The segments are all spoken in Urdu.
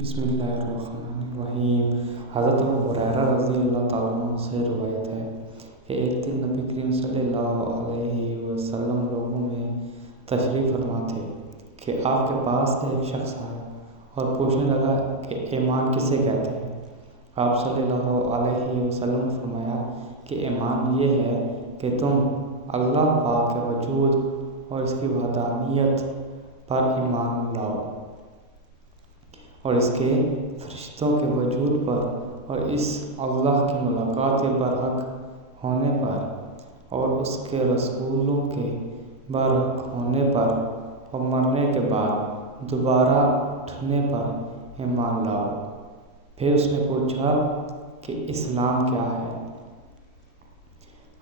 بسم اللہ الرحمن الرحیم۔ حضرت ابو ہریرہ رضی اللہ تعالیٰ عنہ سے روایت ہے کہ ایک دن نبی کریم صلی اللہ علیہ وسلم لوگوں میں تشریف فرما تھے کہ آپ کے پاس ایک شخص آیا اور پوچھنے لگا کہ ایمان کسے کہتے ہیں؟ آپ صلی اللہ علیہ وسلم نے فرمایا کہ ایمان یہ ہے کہ تم اللہ پاک کے وجود اور اس کی وحدانیت پر ایمان لاؤ اور اس کے فرشتوں کے وجود پر اور اس اللہ کی ملاقات برحق ہونے پر اور اس کے رسولوں کے برحق ہونے پر اور مرنے کے بعد دوبارہ اٹھنے پر ایمان لاؤ۔ پھر اس نے پوچھا کہ اسلام کیا ہے؟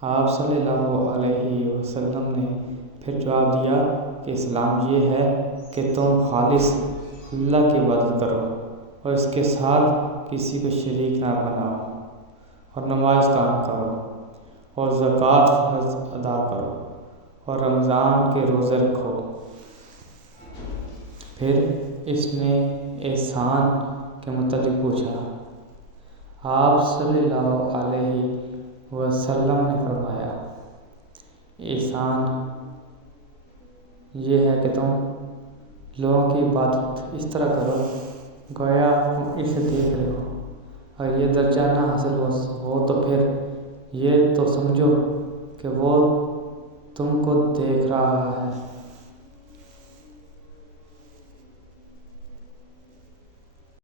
آپ صلی اللہ علیہ وسلم نے پھر جواب دیا کہ اسلام یہ ہے کہ تم خالص اللہ کی عبادت کرو اور اس کے ساتھ کسی کو شریک نہ بناؤ اور نماز قائم کرو اور زکوٰۃ فرض ادا کرو اور رمضان کے روزے رکھو۔ پھر اس نے احسان کے متعلق پوچھا۔ آپ صلی اللہ علیہ وسلم نے فرمایا، احسان یہ ہے کہ تم لوگوں کی عبادت اس طرح کرو گویا تم اسے دیکھ رہے ہو۔ اگر یہ درجہ نہ حاصل ہو تو پھر یہ تو سمجھو کہ وہ تم کو دیکھ رہا ہے۔